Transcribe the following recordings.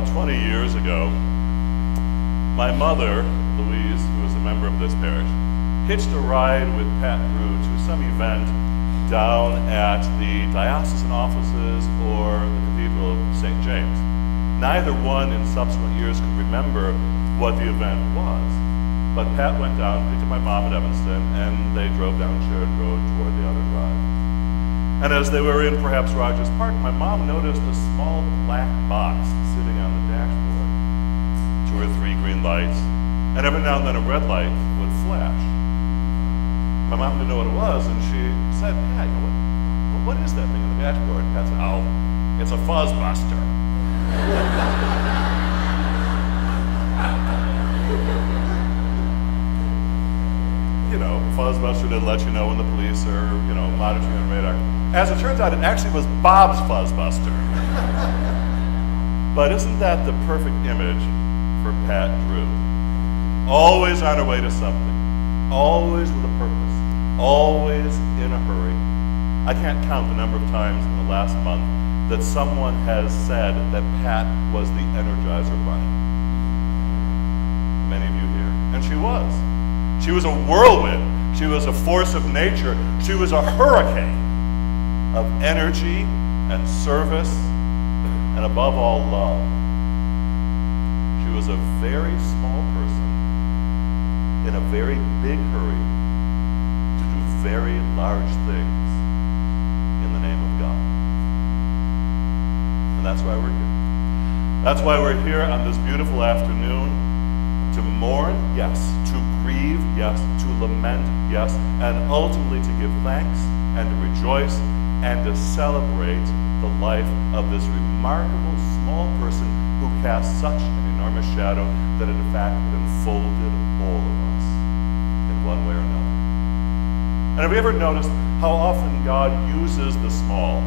about 20 years ago, my mother, Louise, who was a member of this parish, hitched a ride with Pat Drew to some event down at the diocesan offices or the Cathedral of St. James. Neither one in subsequent years could remember what the event was. But Pat went down, picked up my mom at Evanston, and they drove down Sheridan Road toward the other drive. And as they were in perhaps Rogers Park, my mom noticed a small black box sitting on the dashboard. 2 or 3 green lights, and every now and then a red light would flash. My mom didn't know what it was, and she said, "Pat, what is that thing on the dashboard?" Pat said, "Oh, it's a fuzzbuster." Fuzzbuster to let you know when the police are, monitoring on radar. As it turns out, it actually was Bob's Fuzzbuster. But isn't that the perfect image for Pat Drew? Always on her way to something, always with a purpose, always in a hurry. I can't count the number of times in the last month that someone has said that Pat was the Energizer Bunny. Many of you here. And she was. She was a whirlwind. She was a force of nature. She was a hurricane of energy and service and above all love. She was a very small person in a very big hurry to do very large things in the name of God. And that's why we're here. That's why we're here on this beautiful afternoon to mourn, yes, to grieve, yes, to lament, yes, and ultimately to give thanks and to rejoice and to celebrate the life of this remarkable small person who cast such an enormous shadow that it in fact enfolded all of us in one way or another. And have you ever noticed how often God uses the small,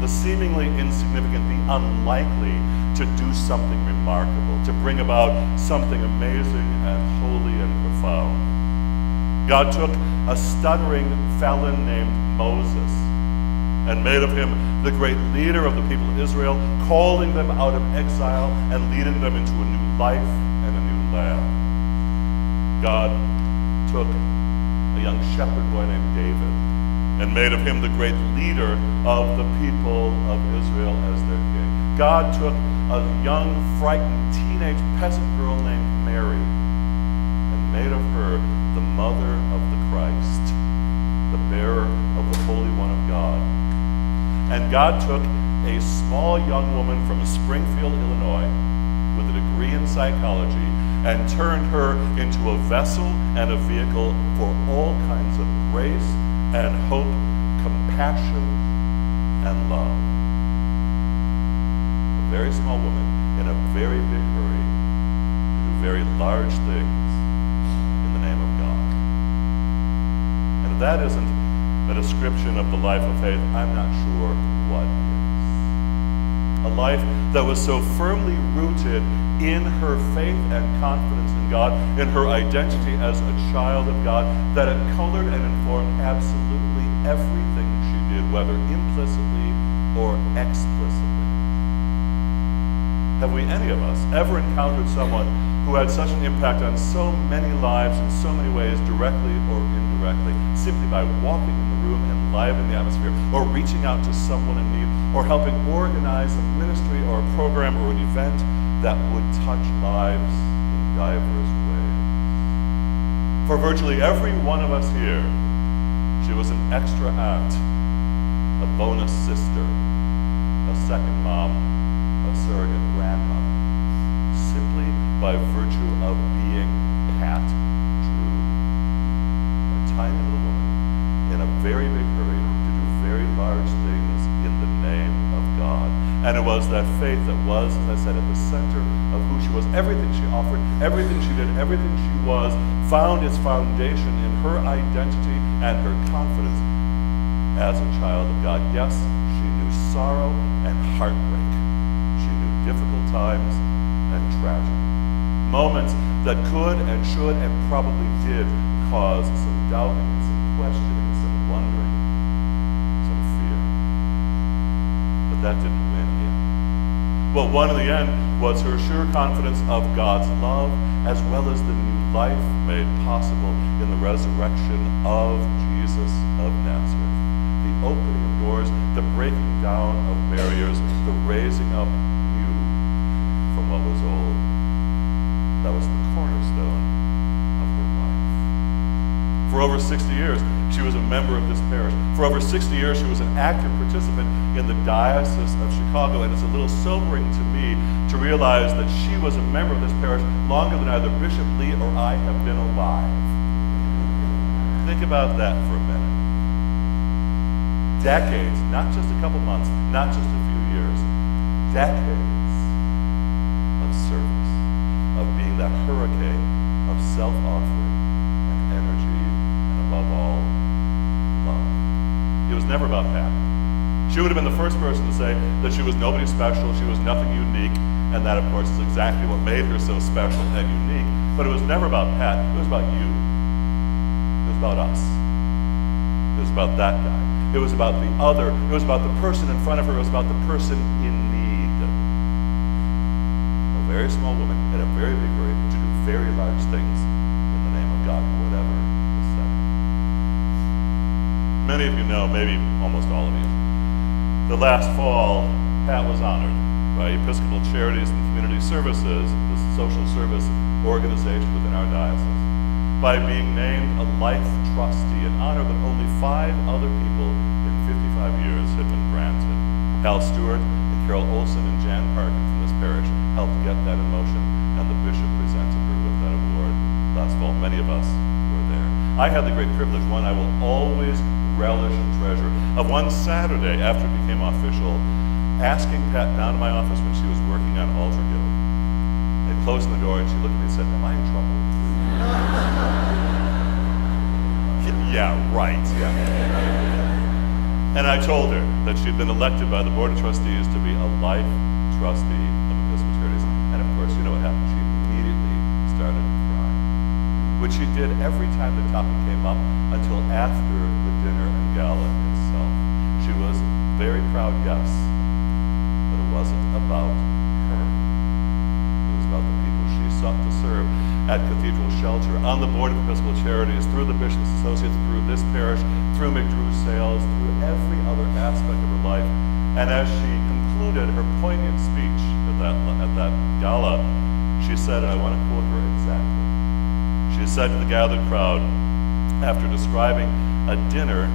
the seemingly insignificant, the unlikely, to do something remarkable, to bring about something amazing and holy and profound? God took a stuttering felon named Moses and made of him the great leader of the people of Israel, calling them out of exile and leading them into a new life and a new land. God took a young shepherd boy named David and made of him the great leader of the people of Israel as their king. God took a young, frightened, teenage peasant girl named Mary and made of her the mother of the Christ, the bearer of the Holy One of God. And God took a small young woman from Springfield, Illinois, with a degree in psychology and turned her into a vessel and a vehicle for all kinds of grace and hope, compassion, and love. A very small woman in a very big hurry to do very large things in the name of God. And if that isn't a description of the life of faith, I'm not sure what is. A life that was so firmly rooted in her faith and confidence in God, in her identity as a child of God, that it colored and informed absolutely everything she did, whether implicitly or explicitly. Have we, any of us, ever encountered someone who had such an impact on so many lives in so many ways, directly or indirectly, simply by walking in the room and livening the atmosphere, or reaching out to someone in need, or helping organize a ministry or a program or an event that would touch lives in diverse ways? For virtually every one of us here, she was an extra aunt, a bonus sister, a second mom, a surrogate grandmother, simply by virtue of being Pat Drew, a tiny little woman in a very big hurry to do very large things in the name of God. And it was that faith that was, as I said, at the center of who she was. Everything she offered, everything she did, everything she was, found its foundation in her identity and her confidence as a child of God. Yes, she knew sorrow and heartbreak. She knew difficult times and tragedy. Moments that could and should and probably did cause some doubting, some questioning, some wondering, some fear. But that didn't win in the end. What won in the end was her sure confidence of God's love, as well as the new life made possible in the resurrection of Jesus of Nazareth. The opening of doors, the breaking down of barriers, the raising up new from what was old. That was the cornerstone of her life. For over 60 years, she was a member of this parish. For over 60 years, she was an active participant in the Diocese of Chicago, and it's a little sobering to me to realize that she was a member of this parish longer than either Bishop Lee or I have been alive. Think about that for a minute. Decades, not just a couple months, not just a few years, decades of service, of being that hurricane of self-offering and energy, and above all, love. It was never about Pat. She would have been the first person to say that she was nobody special, she was nothing unique, and that, of course, is exactly what made her so special and unique. But it was never about Pat, it was about you. It was about us. It was about that guy. It was about the other. It was about the person in front of her. It was about the person in need. A very small woman in a very big hurry to do very large things in the name of God, whatever is said. Many of you know, maybe almost all of you, the last fall, Pat was honored by Episcopal Charities and Community Services, the social service organization within our diocese, by being named a life trustee, an honor that only 5 other people in 55 years had been granted. Hal Stewart and Carol Olson and Jan Parkin from this parish helped get that in motion, and the bishop presented her with that award last fall. Many of us were there. I had the great privilege, one I will always relish and treasure, of one Saturday after it became official, asking Pat down to my office when she was working on Altar Guild, and closing the door, and she looked at me and said, "Am I in trouble?" Yeah, right. Yeah. And I told her that she'd been elected by the Board of Trustees to be a life trustee of Episcopal Charities. And of course, you know what happened. She immediately started crying, which she did every time the topic came up until after the dinner and gala itself. She was very proud, yes, but it wasn't about her. It was about the people she sought to serve at Cathedral Shelter, on the Board of Episcopal Charities, through the Bishop's Associates, through this parish, through McDrew Sales, through every other aspect of her life. And as she concluded her poignant speech at that gala, she said, and I want to quote her exactly, she said to the gathered crowd, after describing a dinner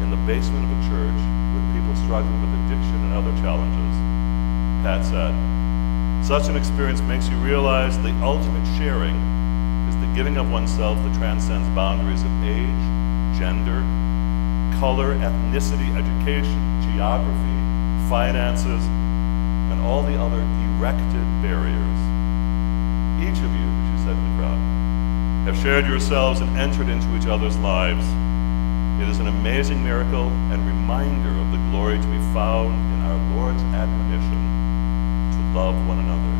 in the basement of a church with people struggling with addiction and other challenges, Pat said, "Such an experience makes you realize the ultimate sharing is the giving of oneself that transcends boundaries of age, gender, color, ethnicity, education, geography, finances, and all the other erected barriers. Each of you," she said to the crowd, "have shared yourselves and entered into each other's lives. It is an amazing miracle and reminder of the glory to be found in our Lord's admonition to love one another.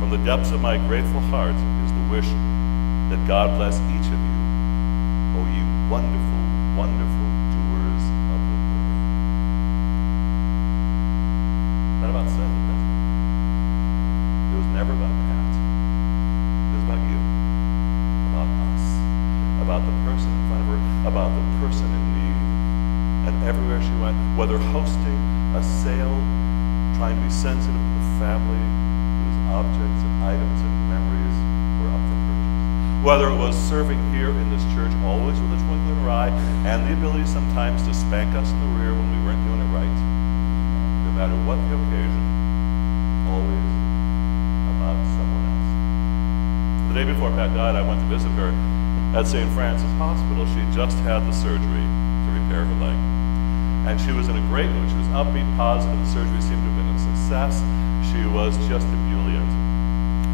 From the depths of my grateful heart is the wish that God bless each of you, O ye wonderful, wonderful doers of the word." That about says it, doesn't it? It was never about Pat. It was about you, about us, about the person in front of her, about the person in need. And everywhere she went, whether hosting a sale, trying to be sensitive to the family whose objects and items and memories were up for purchase, whether it was serving here in this church, always with a twinkle in her eye, and the ability sometimes to spank us in the rear when we weren't doing it right, no matter what the occasion, always about someone else. The day before Pat died, I went to visit her at St. Francis Hospital. She had just had the surgery to repair her leg. And she was in a great mood. She was upbeat, positive. The surgery seemed to have been a success. She was just ebullient.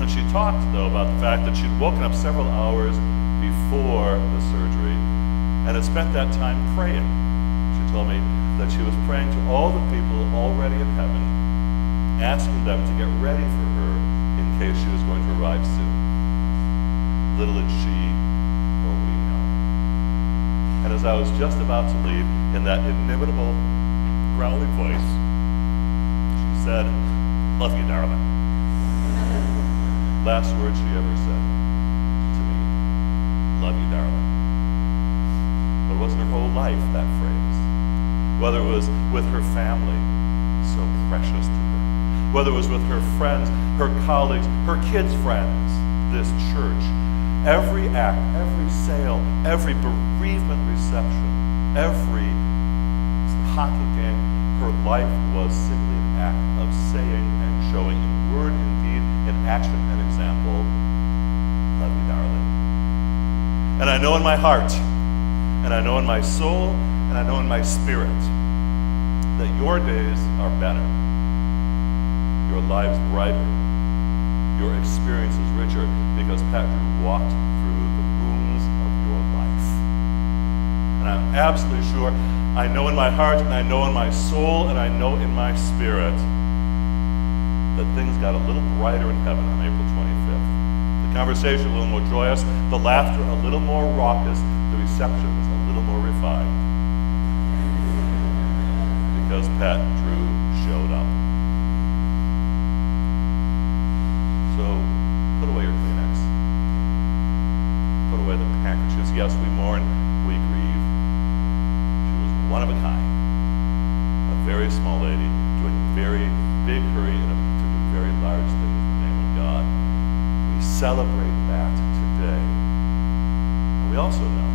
And she talked, though, about the fact that she'd woken up several hours before the surgery and had spent that time praying. She told me that she was praying to all the people already in heaven, asking them to get ready for her in case she was going to arrive soon. Little did she or we know. And as I was just about to leave, in that inimitable, growly voice, she said, "Love you, darling." last words she ever said to me. Love you, darling. But it wasn't her whole life, that phrase. Whether it was with her family, so precious to her. Whether it was with her friends, her colleagues, her kids' friends, this church. Every act, every sale, every bereavement reception, every hockey game, her life was simply an act of saying and showing in word, in deed, in action and example, love you, darling. And I know in my heart, and I know in my soul, and I know in my spirit that your days are better, your lives brighter, your experience is richer, because Pat Drew walked through the rooms of your life. And I'm absolutely sure, I know in my heart, and I know in my soul, and I know in my spirit that things got a little brighter in heaven on April 25th. The conversation a little more joyous, the laughter a little more raucous, the receptions a little more refined. Because Pat Drew showed up. So put away your Kleenex. Put away the handkerchiefs. Yes, we mourn, we grieve. She was one of a kind. A very small lady doing very big hurry to do very large things in the name of God. We celebrate that today. And we also know,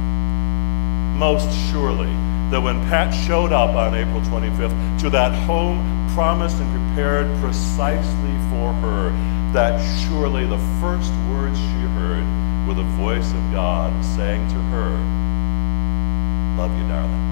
most surely, that when Pat showed up on April 25th to that home promised and prepared precisely for her, that surely the first words she heard were the voice of God saying to her, love you, darling.